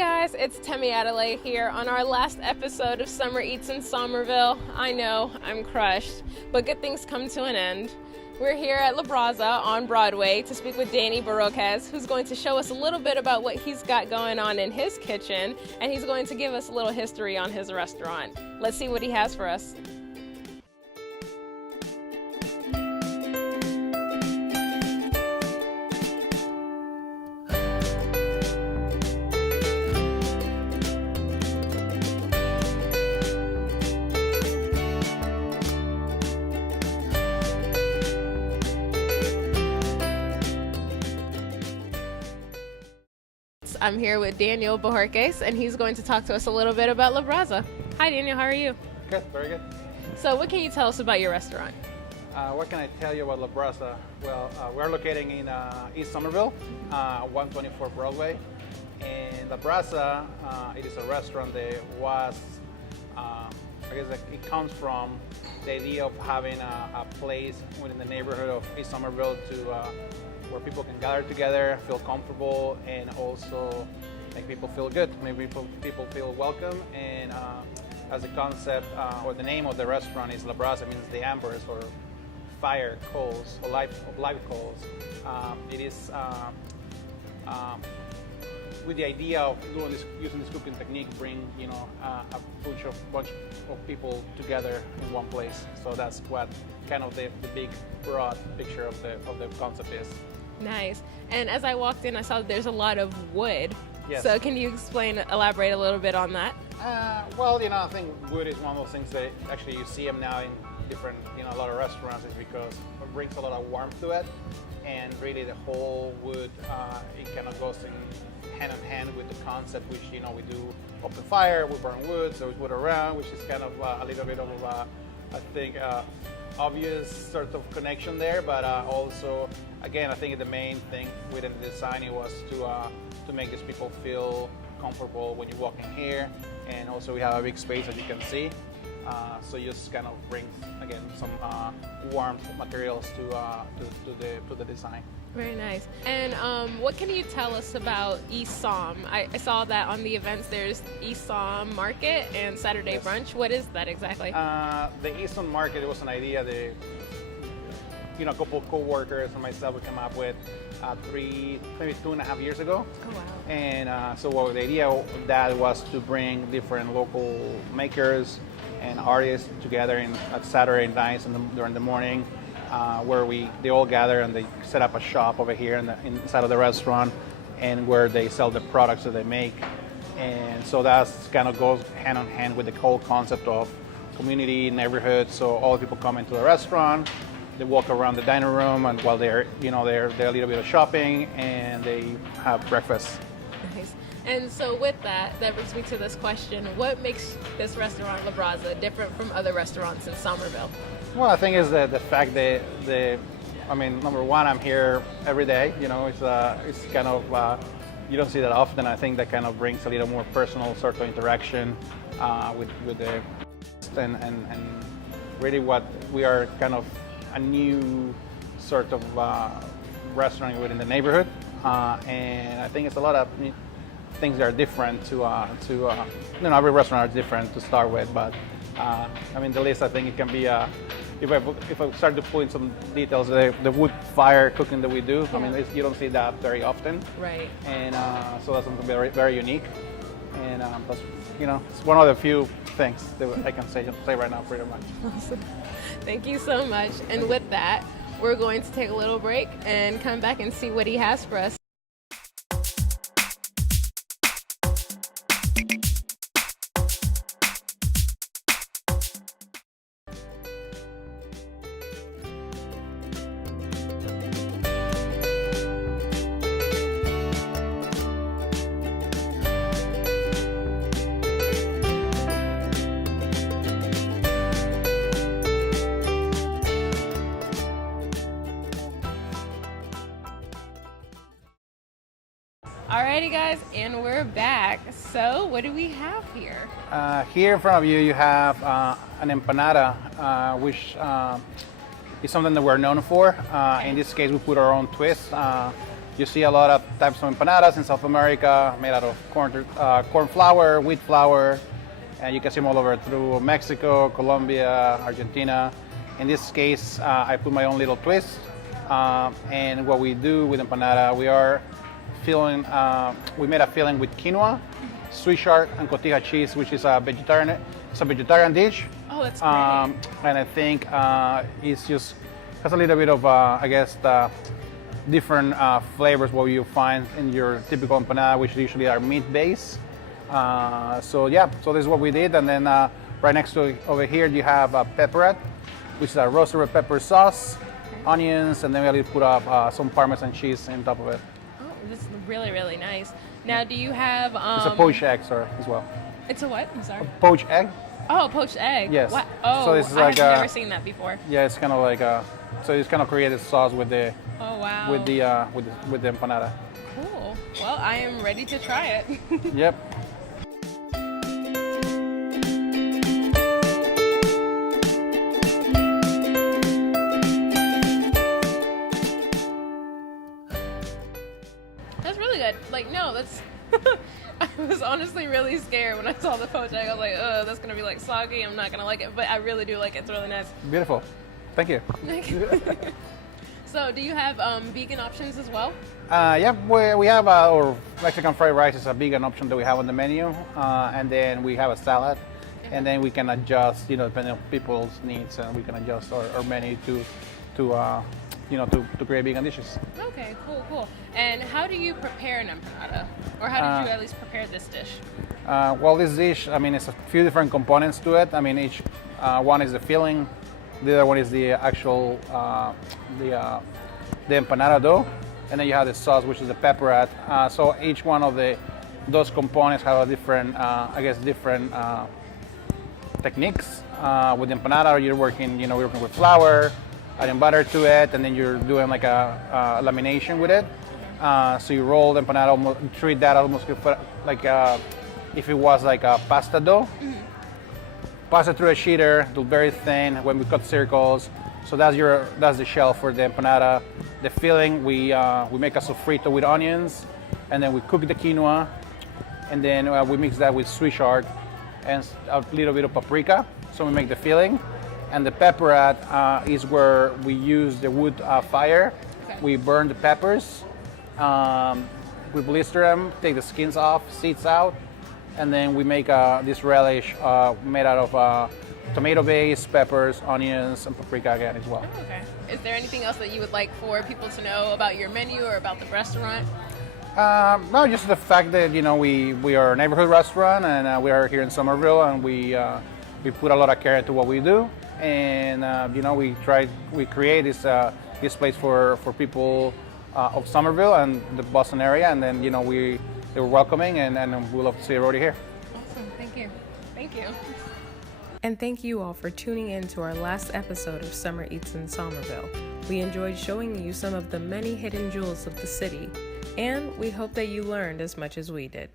guys, it's Temi here on our last episode of Summer Eats in Somerville. I know, I'm crushed, but good things come to an end. We're here at Brasa on Broadway to speak with Danny Barroquez, who's going to show us a little bit about what he's got going on in his kitchen, and he's going to give us a little history on his restaurant. Let's see what he has for us. I'm here with Daniel Barroquez, and he's going to talk to us a little bit about Brasa. Hi, Daniel. How are you? Good. Very good. So what can you tell us about your restaurant? What can I tell you about Brasa? Well, we're located in East Somerville, 124 Broadway. And Brasa, it is a restaurant that was, I guess it comes from the idea of having a place within the neighborhood of East Somerville to where people can gather together, feel comfortable, and also make people feel good, make people feel welcome. And as a concept, or the name of the restaurant is Brasa, means the embers or fire coals, or live coals. It is with the idea of using this cooking technique, bring a bunch of people together in one place. So that's what kind of the big broad picture of the concept is. Nice. And as I walked in, I saw that there's a lot of wood. Yes. So can you elaborate a little bit on that? Well, I think wood is one of those things that actually you see them now in different, a lot of restaurants, is because it brings a lot of warmth to it. And really the whole wood, it kind of goes in hand with the concept, which, we do open fire, we burn wood, so it's wood around, which is kind of a little bit of, I think, obvious sort of connection there, but also, again, I think the main thing within the design it was to make these people feel comfortable when you walk in here, and also we have a big space, as you can see, so you just kind of bring again some warmth materials to the design. Very nice. And what can you tell us about East Som? I saw that on the events there's East Som Market and Saturday Yes. Brunch. What is that exactly? The East Som Market, it was an idea that a couple of co-workers and myself we came up with maybe 2.5 years ago. Oh, wow. And so the idea of that was to bring different local makers and artists together at Saturday nights during the morning, where they all gather and they set up a shop over here inside of the restaurant, and where they sell the products that they make. And so that's kind of goes hand in hand with the whole concept of community, neighborhood. So all the people come into the restaurant, they walk around the dining room, and while they're a little bit of shopping, and they have breakfast. Nice. And so with that brings me to this question. What makes this restaurant Brasa different from other restaurants in Somerville? Well, I think it's the fact that number one, I'm here every day. It's kind of you don't see that often. I think that kind of brings a little more personal sort of interaction with the and really what we are kind of a new sort of restaurant within the neighborhood, and I think it's a lot of things that are different to every restaurant is different to start with, but the list, I think it can be if I start to pull in some details, the wood fire cooking that we do, Yeah. You don't see that very often, Right. and so that's something very, very unique, and that's, it's one of the few things that I can say right now pretty much. Awesome. Thank you so much. And with that, we're going to take a little break and come back and see what he has for us. Alrighty guys, and we're back. So what do we have here? Here in front of you have an empanada, which is something that we're known for. In this case, we put our own twist. You see a lot of types of empanadas in South America made out of corn flour, wheat flour, and you can see them all over through Mexico, Colombia, Argentina. In this case, I put my own little twist. And what we do with empanada, we made a filling with quinoa, Swiss chard, and cotija cheese, which is a vegetarian dish. Oh, that's great. And I think it's just has a little bit of, I guess, the different flavors what you find in your typical empanada, which usually are meat-based. So this is what we did. And then right next to over here, you have pepperette, which is a roasted red pepper sauce, onions, and then we put up some Parmesan cheese on top of it. Oh, this is really, really nice. Now, do you have... It's a poached egg, sorry, as well. It's a what? I'm sorry. A poached egg? Oh, poached egg. Yes. What? Oh, so this is I've never seen that before. Yeah, it's kind of like so it's kind of created sauce with the Oh, wow. with the empanada. Cool. Well, I am ready to try it. Yep. That's really good. Like, no, that's... I was honestly really scared when I saw the poached egg. I was like, oh, that's going to be like soggy. I'm not going to like it. But I really do like it. It's really nice. Beautiful. Thank you. So, do you have vegan options as well? Yeah, we have our Mexican fried rice is a vegan option that we have on the menu. And then we have a salad. And then we can adjust, depending on people's needs, and we can adjust our menu to create vegan dishes. Okay, cool. And how do you prepare an empanada? Or how did you at least prepare this dish? Well, this dish, it's a few different components to it. Each one is the filling, the other one is the actual the empanada dough, and then you have the sauce, which is the pepperette. So each one of those components have a different, different techniques. With the empanada, we're working with flour, adding butter to it, and then you're doing like a lamination with it. So you roll the empanada, treat that almost like if it was like a pasta dough. Mm-hmm. Pass it through a sheeter, do very thin when we cut circles. So that's the shell for the empanada. The filling, we make a sofrito with onions, and then we cook the quinoa, and then we mix that with Swiss chard and a little bit of paprika. So we make the filling. And the pepperette is where we use the wood fire. Okay. We burn the peppers, we blister them, take the skins off, seeds out, and then we make this relish made out of tomato base, peppers, onions, and paprika again as well. Oh, okay. Is there anything else that you would like for people to know about your menu or about the restaurant? No, just the fact that we are a neighborhood restaurant, and we are here in Somerville, and we put a lot of care into what we do. And we create this place for people of Somerville and the Boston area, and then they were welcoming, and we love to see everybody here. Awesome, thank you. And thank you all for tuning in to our last episode of Summer Eats in Somerville. We enjoyed showing you some of the many hidden jewels of the city, and we hope that you learned as much as we did.